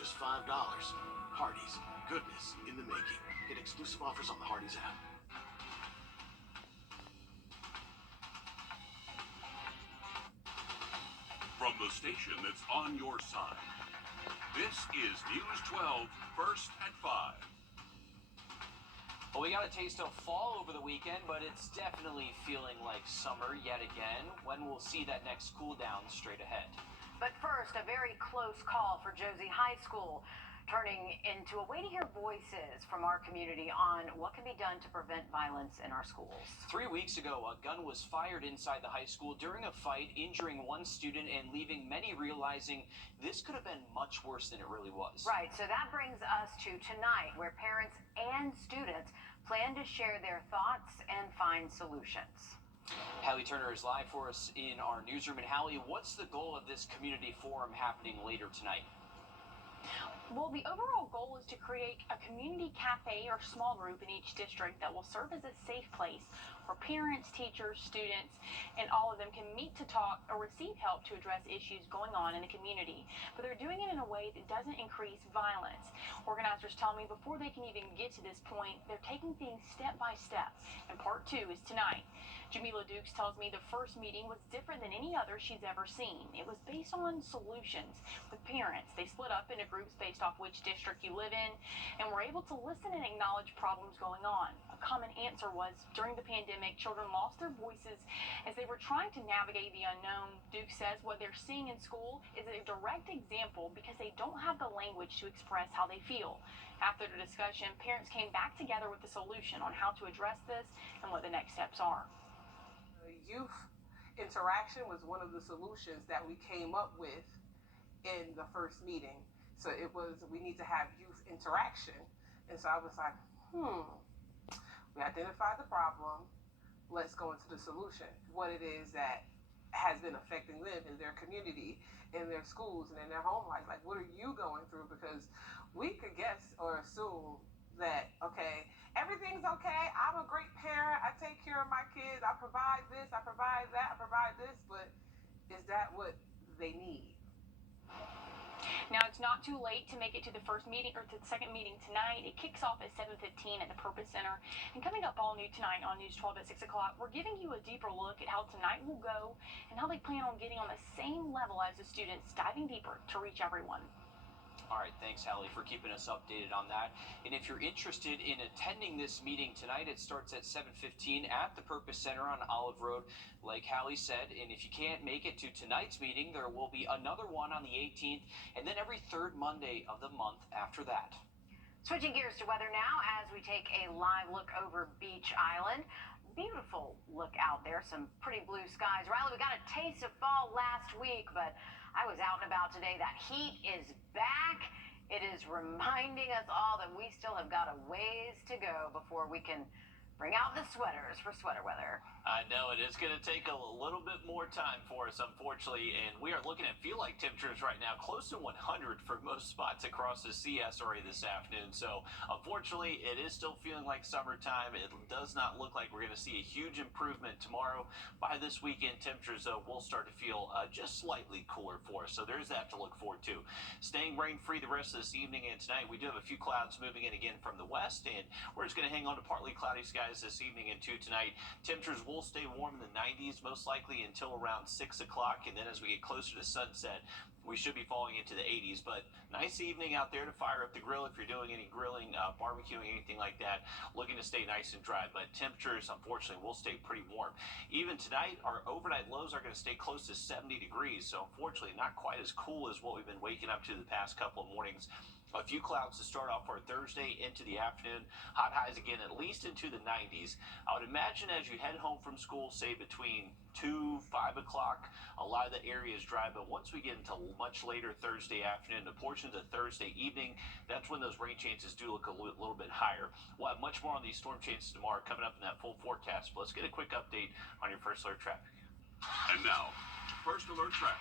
just $5. Hardee's, goodness in the making. Get exclusive offers on the Hardee's app. From the station that's on your side, this is News 12, First at 5. Well, we got a taste of fall over the weekend, but it's definitely feeling like summer yet again. When we'll see that next cool down straight ahead. But first, a very close call for Josie High School, turning into a way to hear voices from our community on what can be done to prevent violence in our schools. 3 weeks ago, a gun was fired inside the high school during a fight, injuring one student and leaving many realizing this could have been much worse than it really was. Right, so that brings us to tonight, where parents and students plan to share their thoughts and find solutions. Hallie Turner is live for us in our newsroom. And Hallie, what's the goal of this community forum happening later tonight? Well, the overall goal is to create a community cafe or small group in each district that will serve as a safe place where parents, teachers, students, and all of them can meet to talk or receive help to address issues going on in the community. But they're doing it in a way that doesn't increase violence. Organizers tell me before they can even get to this point, they're taking things step by step. And part 2 is tonight. Jamila Dukes tells me the first meeting was different than any other she's ever seen. It was based on solutions with parents. They split up into groups based off which district you live in and were able to listen and acknowledge problems going on. A common answer was during the pandemic, children lost their voices as they were trying to navigate the unknown. Duke says what they're seeing in school is a direct example because they don't have the language to express how they feel. After the discussion, parents came back together with a solution on how to address this and what the next steps are. Youth interaction was one of the solutions that we came up with in the first meeting. So it was, we need to have youth interaction. And so I was like, we identified the problem, let's go into the solution. What it is that has been affecting them in their community, in their schools, and in their home life. Like, what are you going through? Because we could guess or assume that, okay, everything's okay, I'm a great parent, I take care of my kids, I provide this, I provide that, I provide this, but is that what they need? Now, it's not too late to make it to the first meeting or to the second meeting tonight. It kicks off at 7:15 at the Purpose Center. And coming up all new tonight on News 12 at 6 o'clock, we're giving you a deeper look at how tonight will go and how they plan on getting on the same level as the students, diving deeper to reach everyone. All right, thanks, Hallie, for keeping us updated on that. And if you're interested in attending this meeting tonight, it starts at 7:15 at the Purpose Center on Olive Road, like Hallie said. And if you can't make it to tonight's meeting, there will be another one on the 18th, and then every third Monday of the month after that. Switching gears to weather now as we take a live look over Beach Island. Beautiful look out there, some pretty blue skies. Riley, we got a taste of fall last week, but I was out and about today. That heat is back. It is reminding us all that we still have got a ways to go before we can bring out the sweaters for sweater weather. I know it is going to take a little bit more time for us, unfortunately, and we are looking at feel-like temperatures right now close to 100 for most spots across the CSRA this afternoon. So, unfortunately, it is still feeling like summertime. It does not look like we're going to see a huge improvement tomorrow. By this weekend, temperatures, though, will start to feel just slightly cooler for us. So there's that to look forward to. Staying rain-free the rest of this evening and tonight. We do have a few clouds moving in again from the west, and we're just going to hang on to partly cloudy skies this evening and tonight. Temperatures will stay warm in the 90s most likely until around 6 o'clock, and then as we get closer to sunset, we should be falling into the 80s. But nice evening out there to fire up the grill if you're doing any grilling, barbecuing, anything like that. Looking to stay nice and dry, but temperatures, unfortunately, will stay pretty warm. Even tonight, our overnight lows are going to stay close to 70 degrees, so unfortunately, not quite as cool as what we've been waking up to the past couple of mornings. A few clouds to start off our Thursday into the afternoon. Hot highs again at least into the 90s. I would imagine as you head home from school, say between 2, 5 o'clock, a lot of the area is dry. But once we get into much later Thursday afternoon, the portions of Thursday evening, that's when those rain chances do look a little bit higher. We'll have much more on these storm chances tomorrow coming up in that full forecast. But let's get a quick update on your first alert traffic. And now, first alert traffic.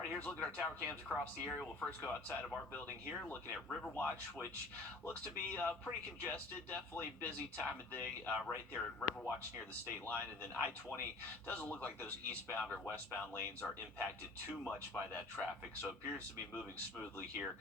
Alrighty, here's a look at our tower cams across the area. We'll first go outside of our building here, looking at Riverwatch, which looks to be pretty congested. Definitely busy time of day right there at Riverwatch near the state line. And then I-20 doesn't look like those eastbound or westbound lanes are impacted too much by that traffic. So it appears to be moving smoothly here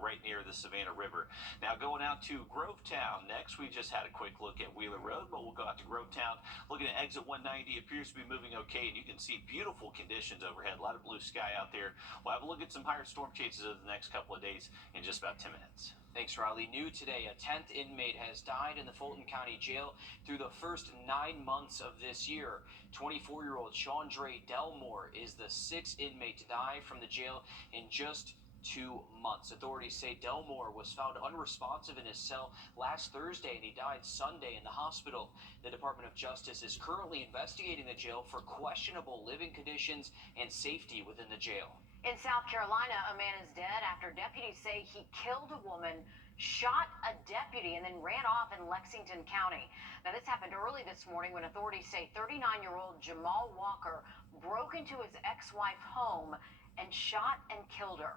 right near the Savannah River. Now going out to Grovetown next. We just had a quick look at Wheeler Road, but we'll go out to Grovetown. Looking at exit 190, appears to be moving okay, and you can see beautiful conditions overhead. A lot of blue sky out there. We'll have a look at some higher storm chances over the next couple of days in just about 10 minutes. Thanks, Riley. New today, a 10th inmate has died in the Fulton County Jail through the first 9 months of this year. 24-year-old Chandre Delmore is the 6th inmate to die from the jail in just 2 months. Authorities say Delmore was found unresponsive in his cell last Thursday and he died Sunday in the hospital. The Department of Justice is currently investigating the jail for questionable living conditions and safety within the jail. In South Carolina, a man is dead after deputies say he killed a woman, shot a deputy, and then ran off in Lexington County. Now, this happened early this morning when authorities say 39-year-old Jamal Walker broke into his ex-wife's home and shot and killed her.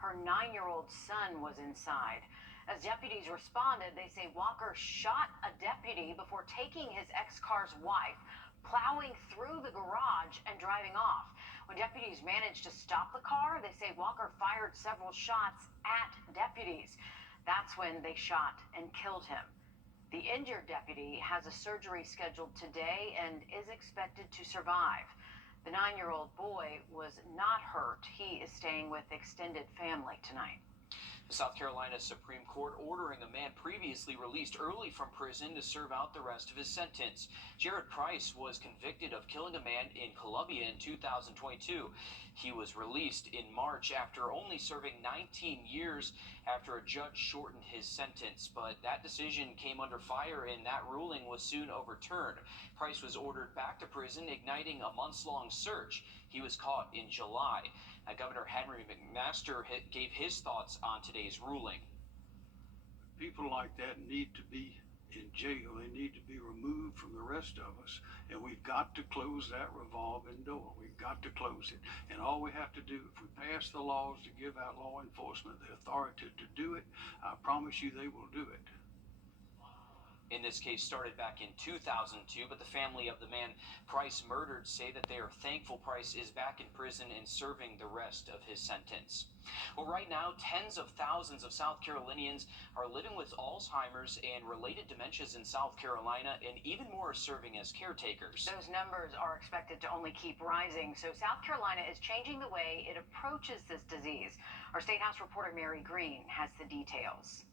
Her 9-year-old son was inside. As deputies responded, they say Walker shot a deputy before taking his ex-car's wife, plowing through the garage and driving off. When deputies managed to stop the car, they say Walker fired several shots at deputies. That's when they shot and killed him. The injured deputy has a surgery scheduled today and is expected to survive. The 9-year-old boy was not hurt. He is staying with extended family tonight. The South Carolina Supreme Court ordering a man previously released early from prison to serve out the rest of his sentence. Jared Price was convicted of killing a man in Columbia in 2022. He was released in March after only serving 19 years after a judge shortened his sentence, but that decision came under fire and that ruling was soon overturned. Price was ordered back to prison, igniting a months-long search. He was caught in July. Governor Henry McMaster gave his thoughts on today's ruling. People like that need to be in jail. They need to be removed from the rest of us. And we've got to close that revolving door. We've got to close it. And all we have to do, if we pass the laws to give out law enforcement the authority to do it, I promise you they will do it. In this case started back in 2002, but the family of the man Price murdered say that they are thankful Price is back in prison and serving the rest of his sentence. Well, right now, tens of thousands of South Carolinians are living with Alzheimer's and related dementias in South Carolina, and even more are serving as caretakers. Those numbers are expected to only keep rising, so South Carolina is changing the way it approaches this disease. Our State House reporter Mary Green has the details.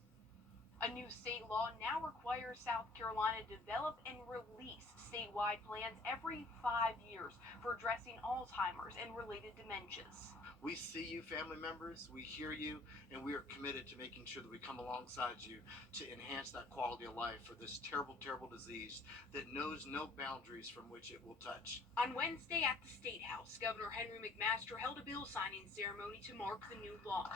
A new state law now requires South Carolina to develop and release statewide plans every 5 years for addressing Alzheimer's and related dementias. We see you, family members, we hear you, and we are committed to making sure that we come alongside you to enhance that quality of life for this terrible, terrible disease that knows no boundaries from which it will touch. On Wednesday at the State House, Governor Henry McMaster held a bill signing ceremony to mark the new law.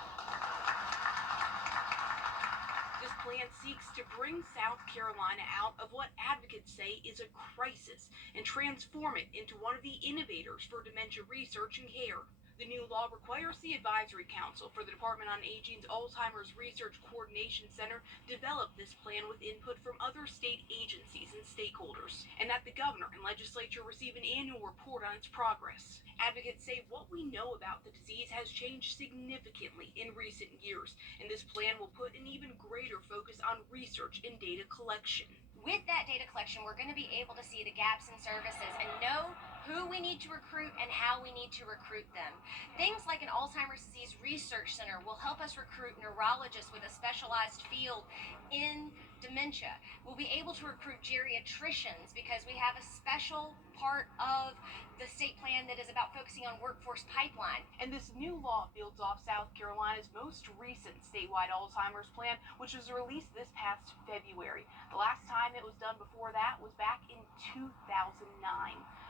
This plan seeks to bring South Carolina out of what advocates say is a crisis and transform it into one of the innovators for dementia research and care. The new law requires the Advisory Council for the Department on Aging's Alzheimer's Research Coordination Center develop this plan with input from other state agencies and stakeholders, and that the governor and legislature receive an annual report on its progress. Advocates say what we know about the disease has changed significantly in recent years, and this plan will put an even greater focus on research and data collection. With that data collection, we're going to be able to see the gaps in services and know who we need to recruit and how we need to recruit them. Things like an Alzheimer's Disease Research Center will help us recruit neurologists with a specialized field in dementia. We'll be able to recruit geriatricians because we have a special part of the state plan that is about focusing on workforce pipeline. And this new law builds off South Carolina's most recent statewide Alzheimer's plan, which was released this past February. The last time it was done before that was back in 2009.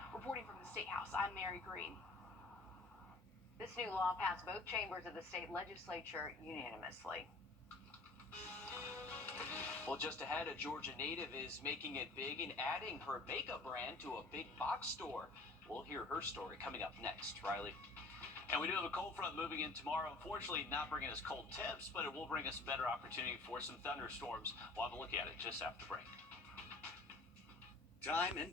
Reporting from the State House, I'm Mary Green. This new law passed both chambers of the state legislature unanimously. Well, just ahead, a Georgia native is making it big and adding her makeup brand to a big box store. We'll hear her story coming up next. Riley. And we do have a cold front moving in tomorrow. Unfortunately, not bringing us cold temps, but it will bring us a better opportunity for some thunderstorms. We'll have a look at it just after the break. Time and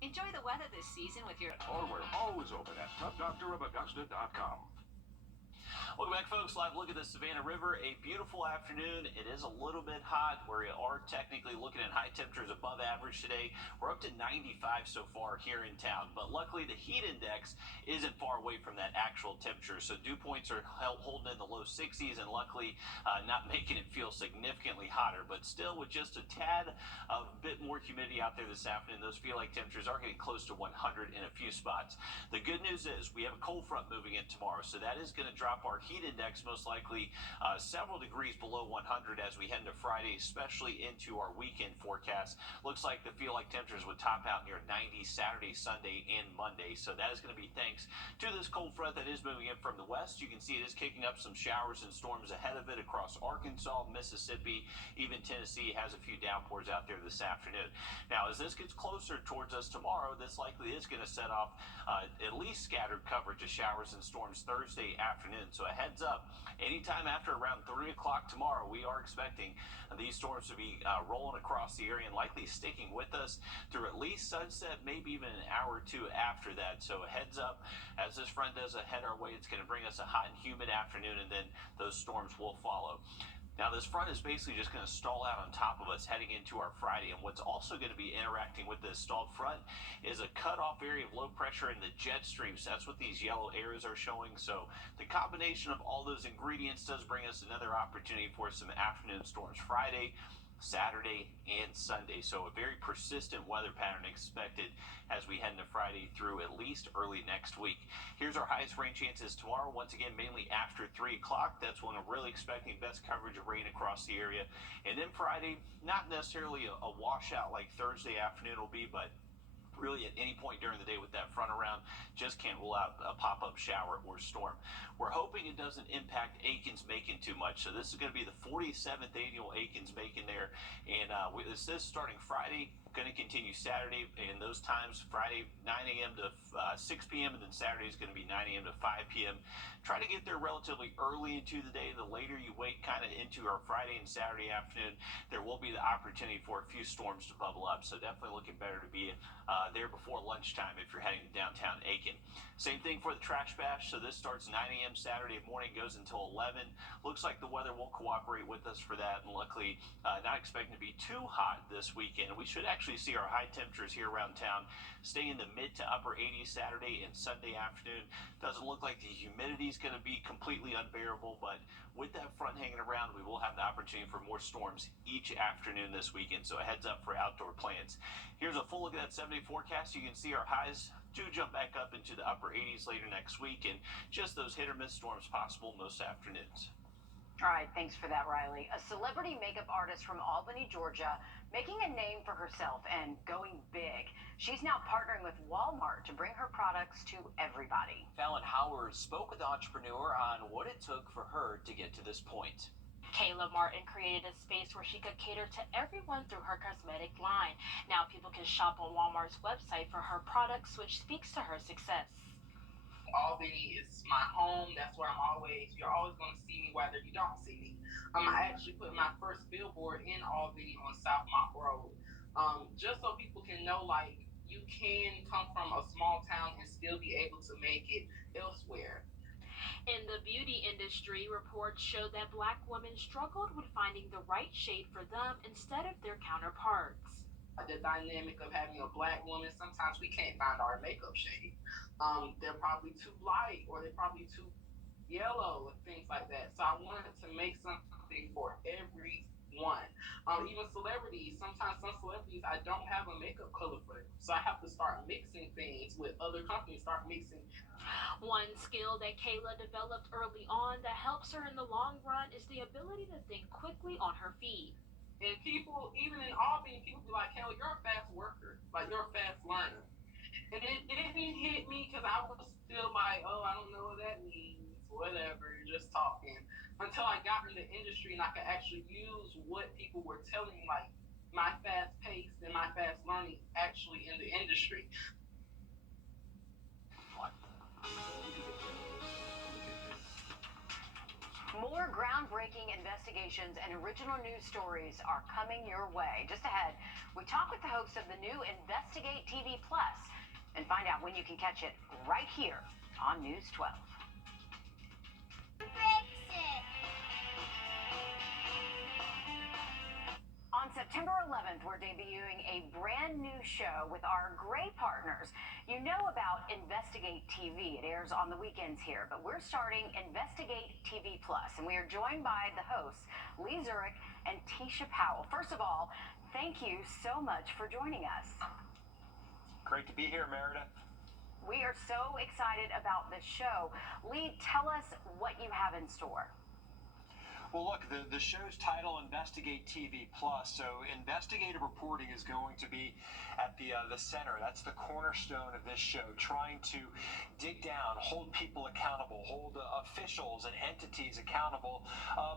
Enjoy the weather this season with your... Or we're always open at PetDoctorofAugusta.com. Welcome back, folks. Live look at the Savannah River. A beautiful afternoon. It is a little bit hot. We are technically looking at high temperatures above average today. We're up to 95 so far here in town, but luckily the heat index isn't far away from that actual temperature. So dew points are holding in the low 60s, and luckily not making it feel significantly hotter. But still, with just a tad of a bit more humidity out there this afternoon, those feel like temperatures are getting close to 100 in a few spots. The good news is we have a cold front moving in tomorrow, so that is going to drop our heat index most likely several degrees below 100 as we head into Friday, especially into our weekend forecast. Looks like the feel like temperatures would top out near 90 Saturday, Sunday, and Monday. So that is going to be thanks to this cold front that is moving in from the west. You can see it is kicking up some showers and storms ahead of it across Arkansas, Mississippi, even Tennessee has a few downpours out there this afternoon. Now, as this gets closer towards us tomorrow, this likely is going to set off at least scattered coverage of showers and storms Thursday afternoon. So a heads up, anytime after around 3 o'clock tomorrow, we are expecting these storms to be rolling across the area and likely sticking with us through at least sunset, maybe even an hour or two after that. So a heads up, as this front does head our way, it's going to bring us a hot and humid afternoon, and then those storms will follow. Now, this front is basically just going to stall out on top of us heading into our Friday. And what's also going to be interacting with this stalled front is a cutoff area of low pressure in the jet stream. So that's what these yellow arrows are showing. So the combination of all those ingredients does bring us another opportunity for some afternoon storms Friday, Saturday, and Sunday. So a very persistent weather pattern expected as we head into Friday through at least early next week. Here's our highest rain chances tomorrow. Once again, mainly after 3 o'clock. That's when we're really expecting best coverage of rain across the area. And then Friday, not necessarily a washout like Thursday afternoon will be, but really at any point during the day with that front around, just can't rule out a pop-up shower or storm. We're hoping it doesn't impact Aikens-Macon too much. So this is going to be the 47th annual Aikens-Macon there. And this is starting Friday, going to continue Saturday, and those times, Friday 9 a.m. to 6 p.m., and then Saturday is going to be 9 a.m. to 5 p.m. Try to get there relatively early into the day. The later you wait kind of into our Friday and Saturday afternoon, there will be the opportunity for a few storms to bubble up. So definitely looking better to be there before lunchtime if you're heading to downtown Aiken. Same thing for the trash bash. So this starts 9 a.m. Saturday morning, goes until 11. Looks like the weather will cooperate with us for that, and luckily not expecting to be too hot this weekend. We should actually see our high temperatures here around town stay in the mid to upper 80s Saturday and Sunday afternoon. Doesn't look like the humidity is going to be completely unbearable, but with that front hanging around, we will have the opportunity for more storms each afternoon this weekend. So a heads up for outdoor plans. Here's a full look at that 7-day forecast. You can see our highs do jump back up into the upper 80s later next week, and just those hit or miss storms possible most afternoons. All right, thanks for that, Riley. A celebrity makeup artist from Albany, Georgia, making a name for herself and going big. She's now partnering with Walmart to bring her products to everybody. Fallon Howard spoke with the entrepreneur on what it took for her to get to this point. Kayla Martin created a space where she could cater to everyone through her cosmetic line. Now people can shop on Walmart's website for her products, which speaks to her success. Albany is my home. That's where you're always going to see me whether you don't see me. I actually put my first billboard in Albany on South Mont Road, just so people can know, like, you can come from a small town and still be able to make it elsewhere. In the beauty industry, reports showed that Black women struggled with finding the right shade for them instead of their counterparts. The dynamic of having a Black woman, sometimes we can't find our makeup shade. They're probably too light, or they're probably too yellow, and things like that. So I wanted to make something for every one. Even celebrities, sometimes some celebrities, I don't have a makeup color for them. So I have to start mixing things with other companies, start mixing. One skill that Kayla developed early on that helps her in the long run is the ability to think quickly on her feet. And people, even in Albany, people be like, hell, you're a fast worker. Like, you're a fast learner. And it didn't hit me because I was still like, oh, I don't know what that means. Whatever, just talking. Until I got in the industry and I could actually use what people were telling me, like my fast pace and my fast learning actually in the industry. More groundbreaking investigations and original news stories are coming your way. Just ahead, we talk with the host of the new Investigate TV Plus and find out when you can catch it right here on News 12. On September 11th, we're debuting a brand new show with our great partners. You know about Investigate TV. It airs on the weekends here, but we're starting Investigate TV Plus, and we are joined by the hosts, Lee Zurich and Tisha Powell. First of all, thank you so much for joining us. Great to be here, Meredith. We are so excited about this show. Lee, tell us what you have in store. Well, look, the show's title, Investigate TV Plus. So investigative reporting is going to be at the center. That's the cornerstone of this show, trying to dig down, hold people accountable, hold officials and entities accountable.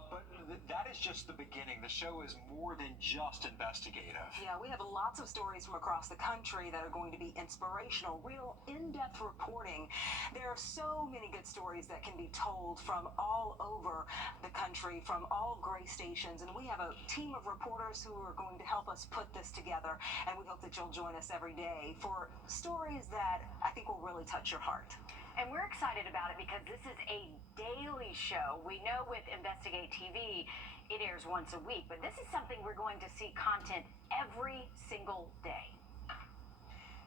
But that is just the beginning. The show is more than just investigative. Yeah, we have lots of stories from across the country that are going to be inspirational, real in-depth reporting. There are so many good stories that can be told from all over the country, from all gray stations, and we have a team of reporters who are going to help us put this together, and we hope that you'll join us every day for stories that I think will really touch your heart. And we're excited about it because this is a daily show. We know with Investigate TV, it airs once a week, but this is something we're going to see content every single day.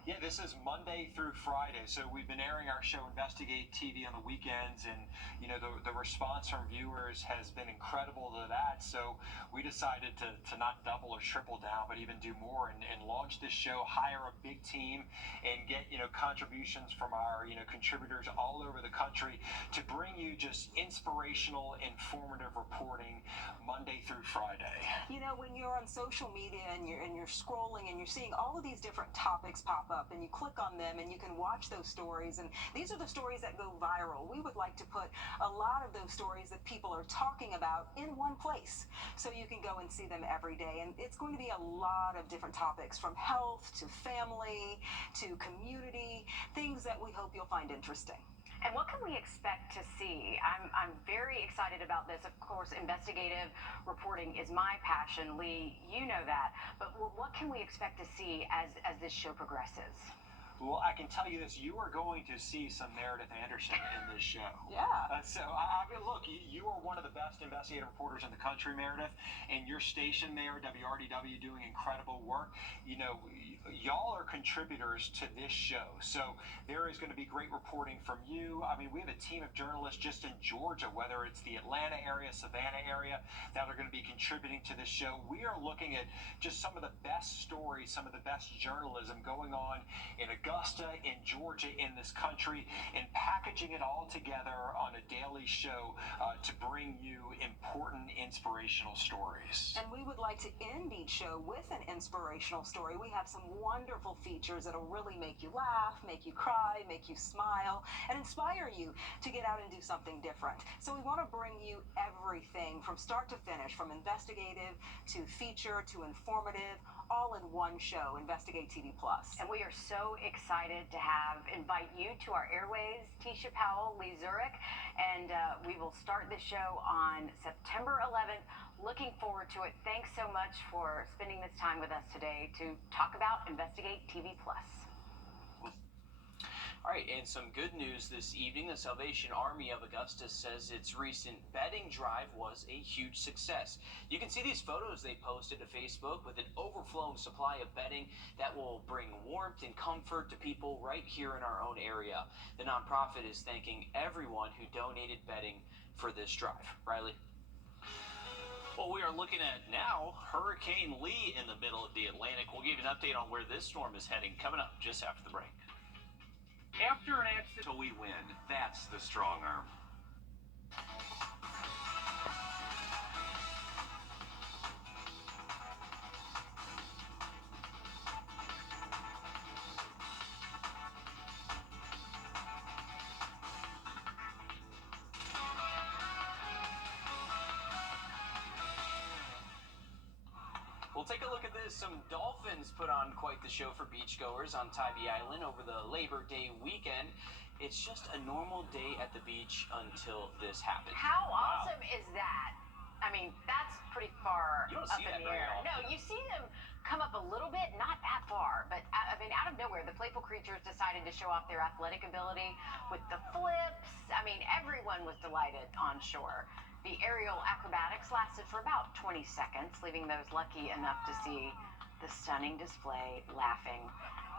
Yeah, this is Monday through Friday, so we've been airing our show Investigate TV on the weekends, and you know the response from viewers has been incredible to that, so we decided to not double or triple down, but even do more and launch this show, hire a big team, and get contributions from our contributors all over the country to bring you just inspirational, informative reporting Monday through Friday. You know, when you're on social media and you're scrolling and you're seeing all of these different topics pop up, and you click on them and you can watch those stories, and these are the stories that go viral. We would like to put a lot of those stories that people are talking about in one place so you can go and see them every day, and it's going to be a lot of different topics, from health to family to community, things that we hope you'll find interesting. And what can we expect to see? I'm very excited about this. Of course, investigative reporting is my passion. Lee, you know that. But what can we expect to see as this show progresses? Well, I can tell you this, you are going to see some Meredith Anderson in this show. Yeah. So, I mean, look, you are one of the best investigative reporters in the country, Meredith, and your station there, WRDW, doing incredible work. You know, y'all are contributors to this show, so there is going to be great reporting from you. I mean, we have a team of journalists just in Georgia, whether it's the Atlanta area, Savannah area, that are going to be contributing to this show. We are looking at just some of the best stories, some of the best journalism going on in Augusta, in Georgia, in this country, and packaging it all together on a daily show to bring you important, inspirational stories. And we would like to end each show with an inspirational story. We have some wonderful features that'll really make you laugh, make you cry, make you smile, and inspire you to get out and do something different. So we want to bring you everything from start to finish, from investigative to feature to informative, all in one show, Investigate TV Plus. And we are so excited to invite you to our airways, Tisha Powell, Lee Zurich, and we will start the show on September 11th. Looking forward to it. Thanks so much for spending this time with us today to talk about Investigate TV Plus. All right, and some good news this evening. The Salvation Army of Augusta says its recent bedding drive was a huge success. You can see these photos they posted to Facebook with an overflowing supply of bedding that will bring warmth and comfort to people right here in our own area. The nonprofit is thanking everyone who donated bedding for this drive. Riley? Well, we are looking at now Hurricane Lee in the middle of the Atlantic. We'll give you an update on where this storm is heading coming up just after the break. After an accident, till we win. That's the strong arm. We'll take a look at this. Some dolphins put on quite the show for beachgoers on Tybee Island over the Labor Day weekend. It's just a normal day at the beach until this happens. How awesome is that? I mean, that's pretty far You don't up see in that the very air. often. No, you see them come up a little bit, not that far, but I mean, out of nowhere, the playful creatures decided to show off their athletic ability with the flips. I mean, everyone was delighted on shore. The aerial acrobatics lasted for about 20 seconds, leaving those lucky enough to see the stunning display laughing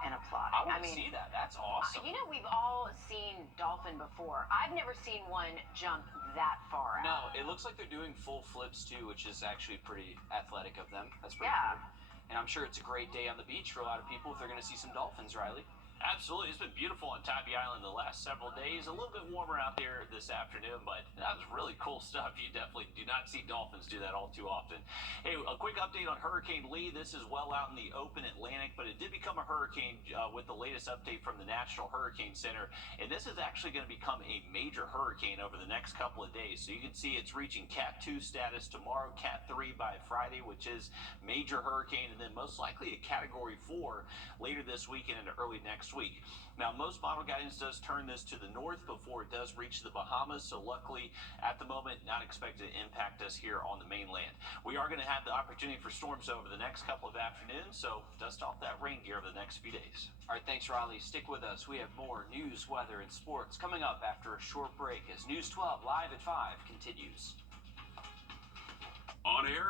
and applauding. I want to see that. That's awesome. You know, we've all seen dolphin before. I've never seen one jump that far out. No, it looks like they're doing full flips too, which is actually pretty athletic of them. That's pretty Yeah. cool. And I'm sure it's a great day on the beach for a lot of people if they're going to see some dolphins, Riley. Absolutely. It's been beautiful on Tybee Island the last several days. A little bit warmer out there this afternoon, but that was really cool stuff. You definitely do not see dolphins do that all too often. Hey, a quick update on Hurricane Lee. This is well out in the open Atlantic, but it did become a hurricane with the latest update from the National Hurricane Center. And this is actually going to become a major hurricane over the next couple of days. So you can see it's reaching Cat 2 status tomorrow, Cat 3 by Friday, which is major hurricane, and then most likely a Category 4 later this weekend and early next week. Now, most model guidance does turn this to the north before it does reach the Bahamas, so luckily, at the moment, not expected to impact us here on the mainland. We are going to have the opportunity for storms over the next couple of afternoons, so dust off that rain gear over the next few days. All right, thanks, Riley. Stick with us. We have more news, weather, and sports coming up after a short break as News 12 Live at 5 continues. On air.